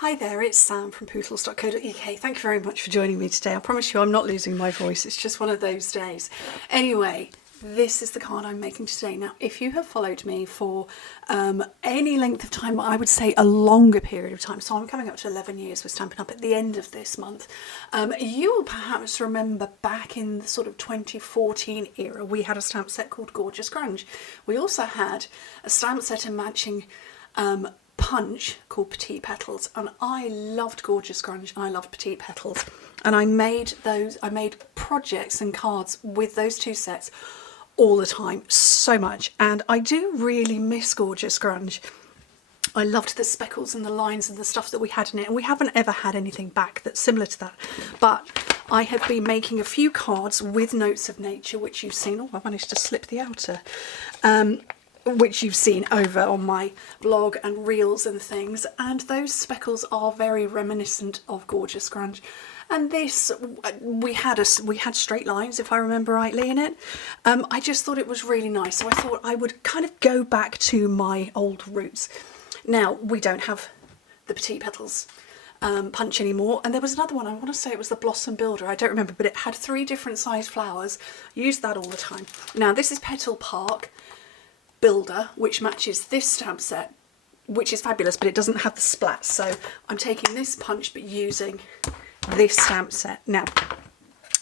Hi there, it's Sam from Pootles.co.uk. Thank you very much for joining me today. I promise you I'm not losing my voice, it's just one of those days. Anyway, this is the card I'm making today. Now, if you have followed me for any length of time, I would say a longer period of time, so I'm coming up to 11 years with Stampin' Up! At the end of this month, you will perhaps remember back in the sort of 2014 era, we had a stamp set called Gorgeous Grunge. We also had a stamp set and matching punch called Petite Petals, and I loved Gorgeous Grunge and I loved Petite Petals, and I made projects and cards with those two sets all the time, so much, and I do really miss Gorgeous Grunge. I loved the speckles and the lines and the stuff that we had in it, and we haven't ever had anything back that's similar to that, but I have been making a few cards with notes of nature, which you've seen. Oh, I managed to slip the outer. Which you've seen over on my blog and reels and things, and those speckles are very reminiscent of Gorgeous Grunge. And this, we had straight lines, if I remember rightly, in it. I just thought it was really nice, so I thought I would kind of go back to my old roots. Now, we don't have the Petite Petals punch anymore, and there was another one, I want to say it was the Blossom Builder, I don't remember, but it had 3 different sized flowers. Used that all the time. Now, this is Petal Park Builder, which matches this stamp set, which is fabulous, but it doesn't have the splats, so I'm taking this punch but using this stamp set. Now,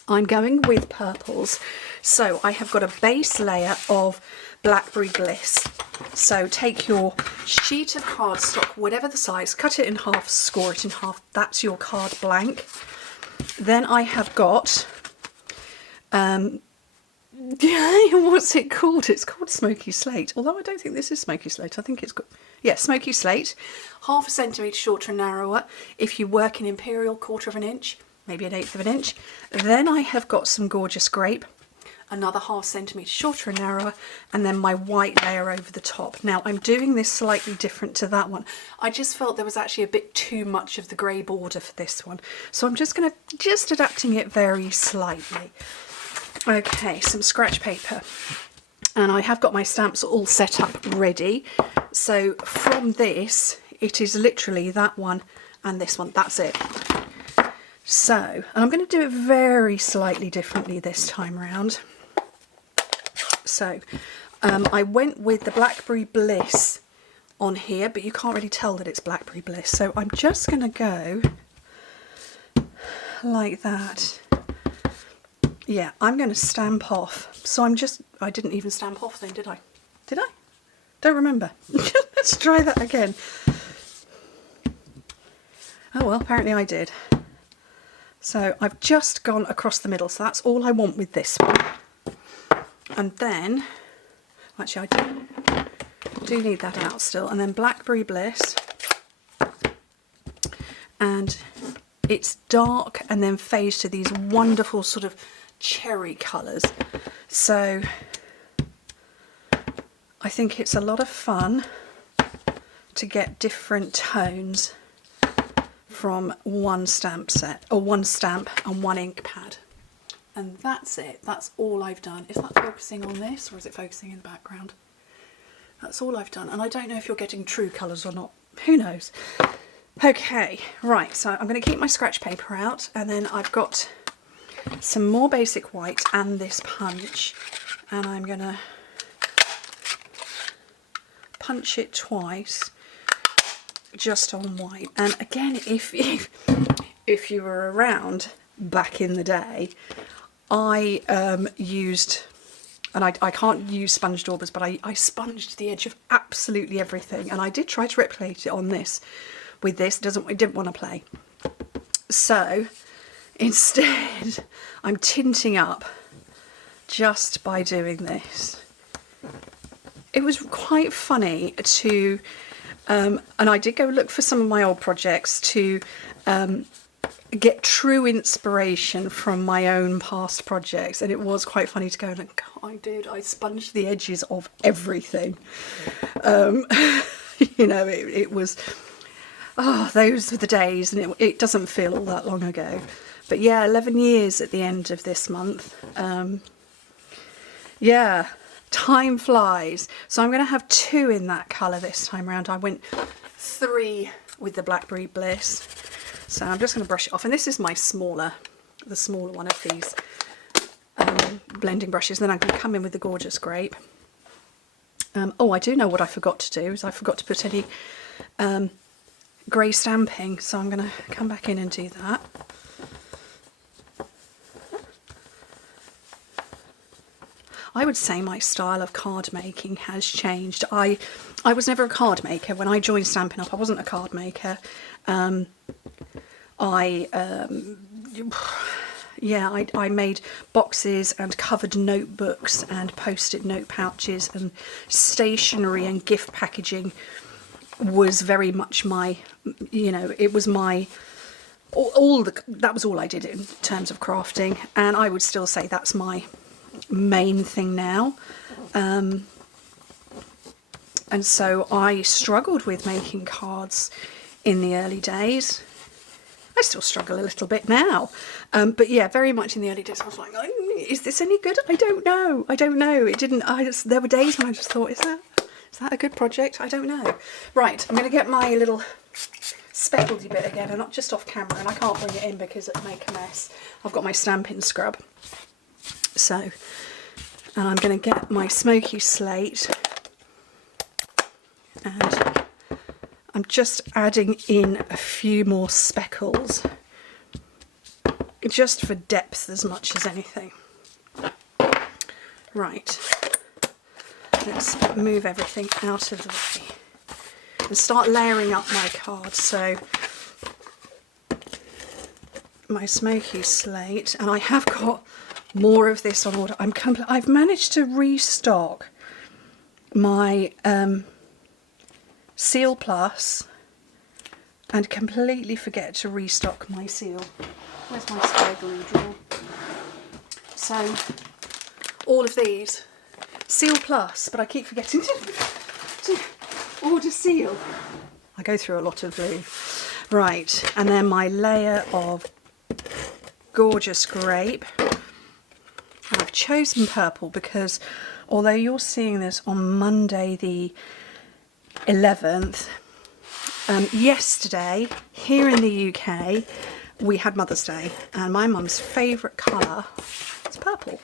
I'm going with purples, so I have got a base layer of Blackberry Bliss. So take your sheet of cardstock, whatever the size, cut it in half, score it in half, that's your card blank. Then I have got what's it called? It's called Smoky Slate, although I don't think this is Smoky Slate. I think it's got, yeah, Smoky Slate, 1/2 centimetre shorter and narrower. If you work in imperial, 1/4 of an inch, maybe 1/8 of an inch. Then I have got some Gorgeous Grape, another 1/2 centimetre shorter and narrower, and then my white layer over the top. Now, I'm doing this slightly different to that one. I just felt there was actually a bit too much of the grey border for this one, so I'm just adapting it very slightly. Okay, some scratch paper, and I have got my stamps all set up ready. So from this, it is literally that one and this one, that's it. So, and I'm going to do it very slightly differently this time around. So I went with the Blackberry Bliss on here, but you can't really tell that it's Blackberry Bliss, so I'm just going to go like that. Yeah, I'm going to stamp off. So I didn't even stamp off then, did I? Did I? Don't remember. Let's try that again. Oh well, apparently I did. So I've just gone across the middle, so that's all I want with this one. And then, actually I do need that out still. And then Blackberry Bliss. And it's dark and then fades to these wonderful sort of cherry colours, so I think it's a lot of fun to get different tones from one stamp set, or one stamp and one ink pad. And that's it, that's all I've done. Is that focusing on this, or is it focusing in the background? That's all I've done, and I don't know if you're getting true colours or not, who knows. Okay, right, so I'm going to keep my scratch paper out, and then I've got some more basic white and this punch, and I'm going to punch it twice just on white. And again, if you were around back in the day, I used, and I can't use sponge daubers, but I sponged the edge of absolutely everything, and I did try to replicate it on this. With this, it didn't want to play, so instead, I'm tinting up just by doing this. It was quite funny to, and I did go look for some of my old projects to get true inspiration from my own past projects, and it was quite funny to go like, I sponged the edges of everything. You know, it was, oh, those were the days, and it doesn't feel all that long ago. But yeah, 11 years at the end of this month. Yeah, time flies. So I'm going to have 2 in that colour this time around. I went 3 with the Blackberry Bliss. So I'm just going to brush it off, and this is my the smaller one of these blending brushes. Then I'm going to come in with the Gorgeous Grape. Oh, I do know what I forgot to do, is I forgot to put any grey stamping, so I'm going to come back in and do that. I would say my style of card making has changed. I was never a card maker. When I joined Stampin' Up, I wasn't a card maker. I made boxes and covered notebooks and post-it note pouches, and stationery and gift packaging was very much my, it was my, that was all I did in terms of crafting, and I would still say that's my main thing now. And so I struggled with making cards in the early days. I still struggle a little bit now, but yeah, very much in the early days I was like, oh, is this any good? I don't know. It didn't. There were days when I just thought, is that a good project? I don't know. Right, I'm going to get my little speckledy bit again, and not just off camera, and I can't bring it in because it'll make a mess. I've got my stamping scrub. So, and I'm going to get my smoky slate, and I'm just adding in a few more speckles, just for depth as much as anything. Right, let's move everything out of the way and start layering up my cards. So my smoky slate, and I have got more of this on order. I've managed to restock my Seal Plus and completely forget to restock my seal. Where's my spare glue drawer? So all of these Seal Plus, but I keep forgetting to order seal. I go through a lot of glue. Right, and then my layer of Gorgeous Grape. I've chosen purple because although you're seeing this on Monday the 11th, yesterday here in the UK we had Mother's Day, and my mum's favourite colour is purple.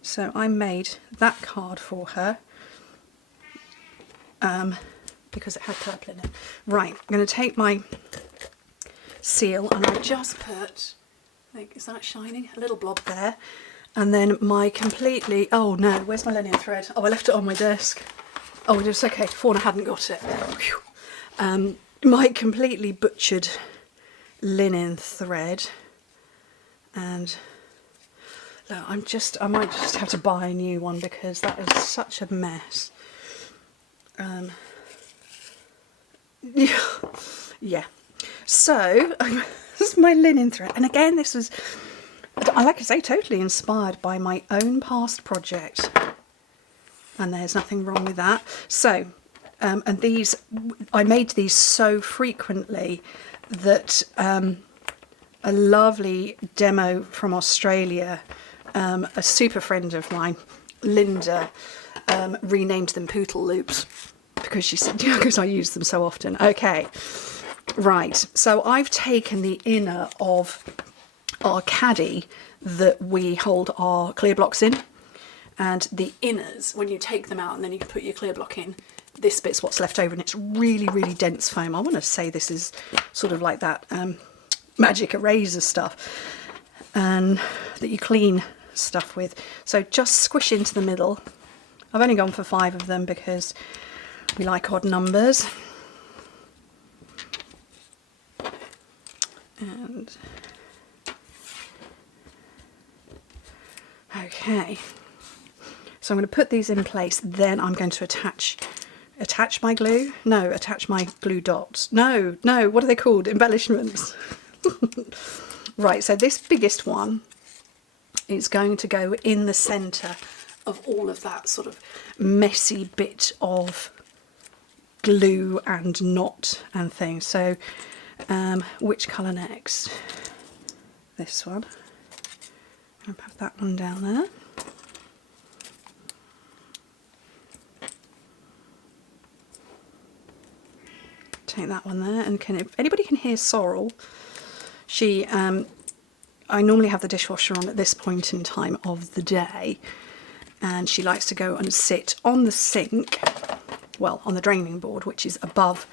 So I made that card for her because it had purple in it. Right, I'm going to take my seal, and I just put, is that shining? A little blob there. And then my completely, oh no, where's my linen thread? Oh, I left it on my desk. Oh, it's okay, Fauna hadn't got it. My completely butchered linen thread. And look, I might just have to buy a new one because that is such a mess. Yeah. So, this is my linen thread. And again, this was, like I say, totally inspired by my own past project, and there's nothing wrong with that. So, and these, I made these so frequently that a lovely demo from Australia, a super friend of mine, Linda, renamed them Pootle loops because she said, yeah, because I use them so often. Okay, right. So I've taken the inner of our caddy that we hold our clear blocks in, and the inners, when you take them out and then you can put your clear block in, this bit's what's left over, and it's really, really dense foam. I want to say this is sort of like that magic eraser stuff, and that you clean stuff with. So just squish into the middle. I've only gone for 5 of them because we like odd numbers. And okay, so I'm going to put these in place, then I'm going to attach my glue, no, attach my glue dots, no, what are they called, embellishments. Right, so this biggest one is going to go in the centre of all of that sort of messy bit of glue and knot and things. So which colour next? This one. I'll have that one down there. take that one there, and if anybody can hear Sorrel, she, I normally have the dishwasher on at this point in time of the day, and she likes to go and sit on the sink, well, on the draining board, which is above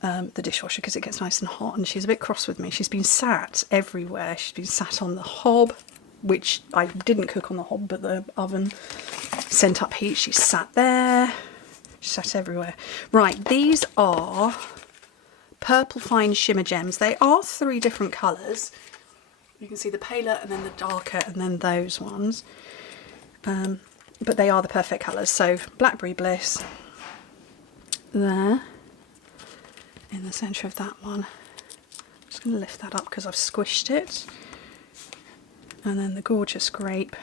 the dishwasher, because it gets nice and hot, and she's a bit cross with me. She's been sat everywhere. She's been sat on the hob, which I didn't cook on the hob, but the oven sent up heat. She sat there. She sat everywhere. Right, these are Purple Fine Shimmer Gems. They are 3 different colours. You can see the paler and then the darker and then those ones. But they are the perfect colours. So Blackberry Bliss there in the centre of that one. I'm just going to lift that up because I've squished it. And then the Gorgeous Grape.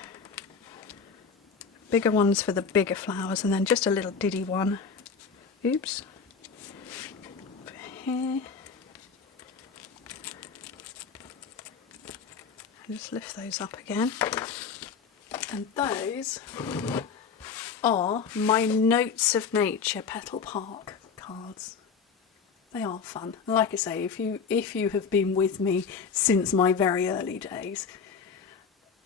Bigger ones for the bigger flowers, and then just a little diddy one. Oops. Over here. And just lift those up again. And those are my Notes of Nature Petal Park cards. They are fun. Like I say, if you have been with me since my very early days,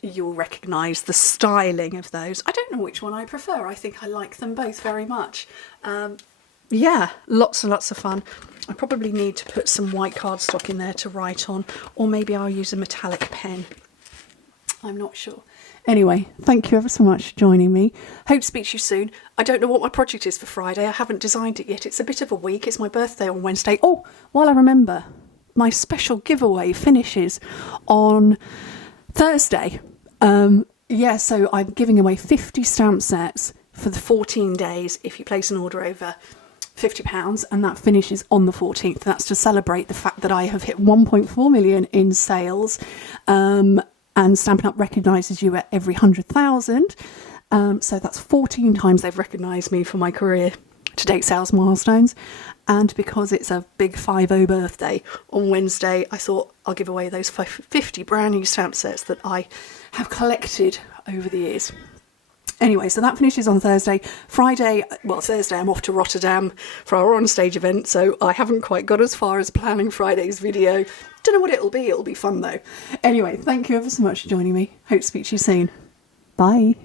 you'll recognise the styling of those. I don't know which one I prefer. I think I like them both very much. Yeah, lots and lots of fun. I probably need to put some white cardstock in there to write on, or maybe I'll use a metallic pen. I'm not sure. Anyway, thank you ever so much for joining me. Hope to speak to you soon. I don't know what my project is for Friday. I haven't designed it yet. It's a bit of a week. It's my birthday on Wednesday. Oh, while I remember, my special giveaway finishes on Thursday. Yeah, so I'm giving away 50 stamp sets for the 14 days if you place an order over £50, and that finishes on the 14th. That's to celebrate the fact that I have hit 1.4 million in sales, and Stampin' Up! Recognises you at every 100,000. So that's 14 times they've recognised me for my career to date sales milestones. And because it's a big 50 birthday on Wednesday, I thought I'll give away those 50 brand new stamp sets that I have collected over the years. Anyway, so that finishes on Thursday. Friday, well, Thursday I'm off to Rotterdam for our on-stage event, so I haven't quite got as far as planning Friday's video. Don't know what it'll be. It'll be fun though. Anyway, thank you ever so much for joining me. Hope to speak to you soon. Bye.